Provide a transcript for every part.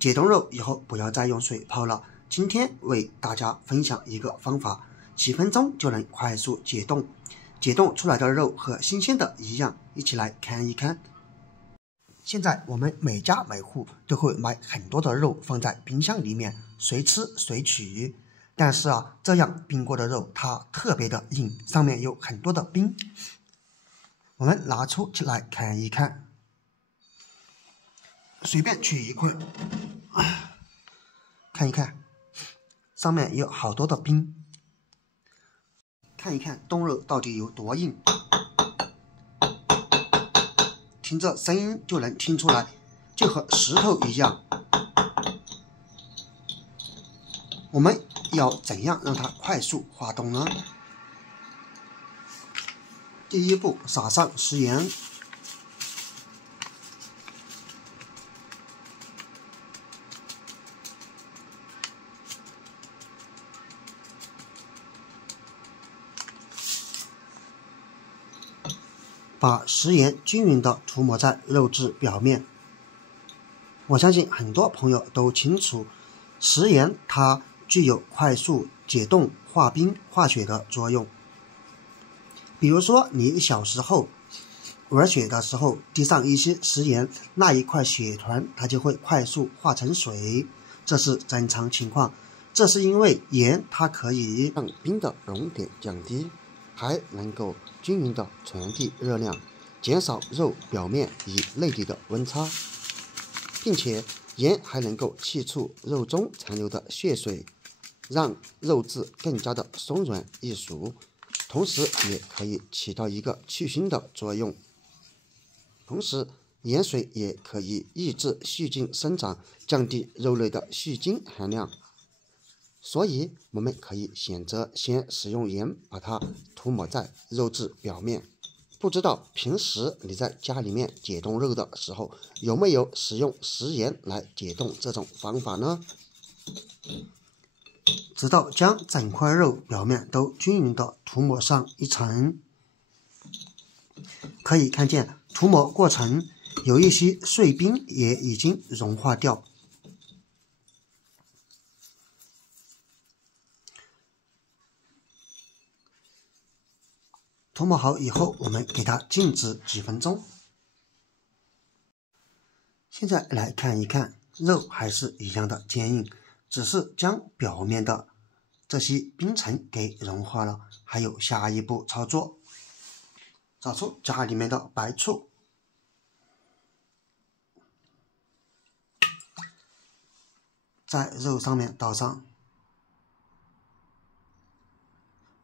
解凍肉以後不要再用水泡了。今天為大家分享一個方法，幾分鐘就能快速解凍。解凍出來的肉和新鮮的一樣，一起來看一看。現在我們每家每戶都會買很多的肉放在冰箱裡面，隨吃隨取。但是這樣冰過的肉它特別的硬，上面有很多的冰。我們拿出來看一看，隨便取一塊，看一看，上面有好多的冰。看一看冻肉到底有多硬，听这聲音就能聽出來，就和石頭一樣。我們要怎樣讓它快速化凍呢？第一步，撒上食鹽，把食鹽均勻地塗抹在肉質表面。我相信很多朋友都清楚，食鹽它具有快速解凍、化冰、化雪的作用。比如說你小時候玩雪的時候滴上一些食鹽，那一塊雪團它就會快速化成水，這是正常情況。這是因為鹽它可以讓冰的熔點降低，還能夠均勻地傳遞熱量，減少肉表面與內底的溫差，並且鹽還能夠去除肉中殘留的血水，讓肉質更加的鬆軟易熟，同時也可以起到一個去腥的作用。同時，鹽水也可以抑制細菌生長，降低肉類的細菌含量。所以，我們可以選擇先使用鹽，把它塗抹在肉質表面。不知道平時你在家裡面解凍肉的時候，有沒有使用食鹽來解凍這種方法呢？直到將整塊肉表面都均勻地塗抹上一層。可以看見塗抹過程有一些碎冰也已經融化掉。涂抹好以後，我們給它靜置幾分鐘。現在來看一看，肉還是一樣的堅硬，只是將表面的這些冰層給融化了。還有下一步操作，找出家裡面的白醋，在肉上面倒上，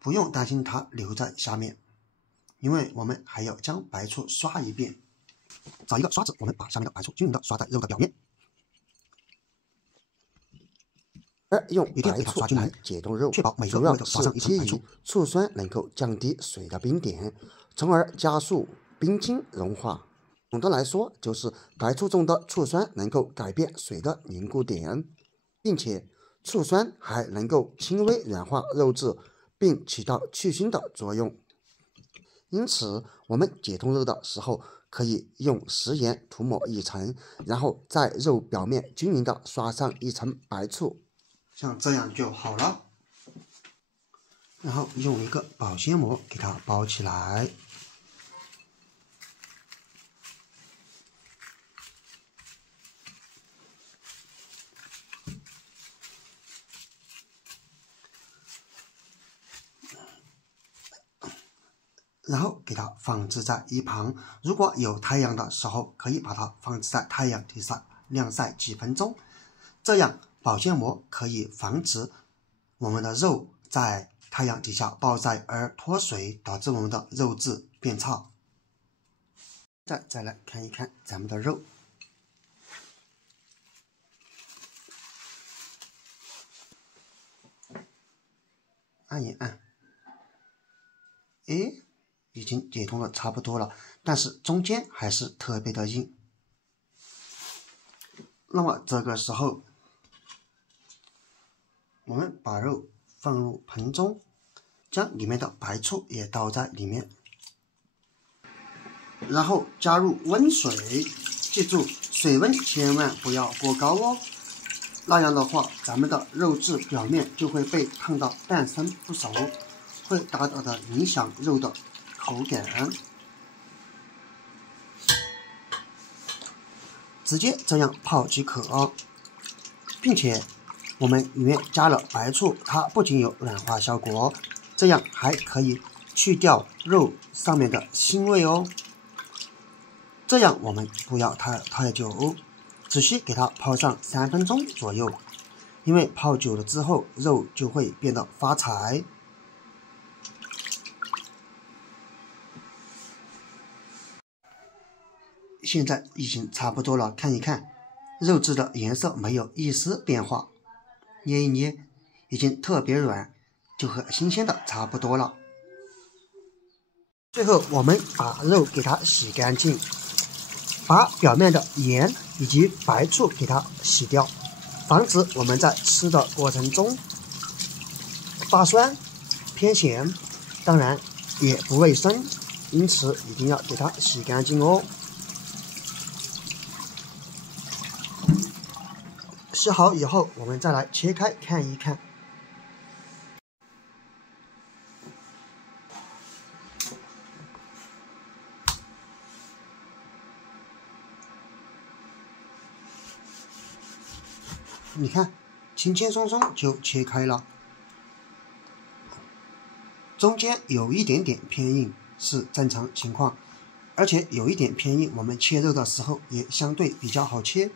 不用擔心它留在下面，因為我們還要將白醋刷一遍。找一個刷子，我們把下面的白醋均勻地刷在肉的表面，而用白醋來解凍肉，確保每個肉都刷上一層白醋。醋酸能夠降低水的冰點，從而加速冰晶融化。總的來說，就是白醋中的醋酸能夠改變水的凝固點，並且醋酸還能夠輕微軟化肉質，並起到去腥的作用。因此，我們解凍肉的時候，可以用食鹽塗抹一層，然後在肉表面均勻地刷上一層白醋，像這樣就好了。然後用一個保鮮膜給它包起來。然後給它放置在一旁，如果有太陽的時候，可以把它放置在太陽底下晾曬幾分鐘，這樣保鮮膜可以防止我們的肉在太陽底下暴曬而脫水，導致我們的肉質變差。再來看一看咱們的肉，按一按，誒，已經解凍的差不多了，但是中間還是特別的硬。那麼這個時候，我們把肉放入盆中，將裡面的白醋也倒在裡面，然後加入溫水，记住水溫千萬不要過高哦，那樣的話，咱們的肉質表面就會被燙到半生不熟，會大大的影響肉的口感。直接這樣泡即可，並且我們裡面加了白醋，它不僅有軟化效果，這樣還可以去掉肉上面的腥味哦。這樣我們不要太久，只需給它泡上3分鐘左右，因為泡久了之後肉就會變得發柴。現在已經差不多了，看一看，肉質的顏色沒有一絲變化，捏一捏，已經特別軟，就和新鮮的差不多了。最後我們把肉給它洗乾淨，把表面的鹽以及白醋給它洗掉，防止我們在吃的過程中發酸偏鹹，當然也不衛生，因此一定要給它洗乾淨哦。洗好以後，我們再來切開看一看。你看，輕輕鬆鬆就切開了，中間有一點點偏硬是正常情況，而且有一點偏硬，我們切肉的時候也相對比較好切。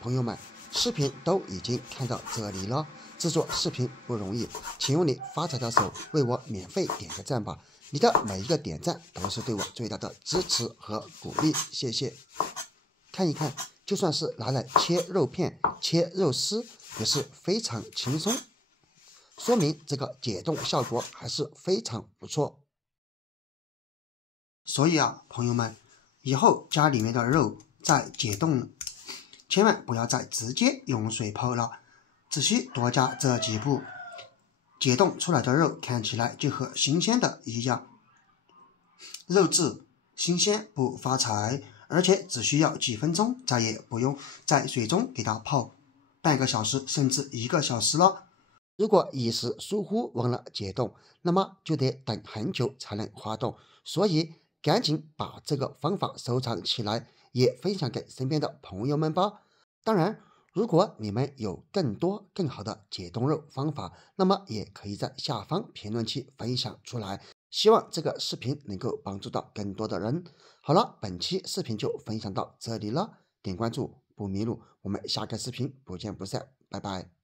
朋友們，視頻都已經看到這裡了，制作視頻不容易，請用你發財的手為我免費點個讚吧，你的每一個點讚都是對我最大的支持和鼓勵，謝謝。看一看，就算是拿來切肉片、切肉絲也是非常輕鬆，說明這個解凍效果還是非常不錯。所以啊，朋友們，以後家裡面的肉在解凍，千萬不要再直接用水泡了，只需多加這幾步，解凍出來的肉看起來就和新鮮的一樣，肉質新鮮不發柴，而且只需要幾分鐘，再也不用在水中給它泡半個小時甚至1個小時了。如果一時疏忽忘了解凍，那麼就得等很久才能滑動，所以趕緊把這個方法收藏起來，也分享給身邊的朋友們吧。當然，如果你們有更多更好的解凍肉方法，那麼也可以在下方評論區分享出來。希望這個視頻能夠幫助到更多的人。好了，本期視頻就分享到這裡了，點關注不迷路，我們下個視頻不見不散，拜拜。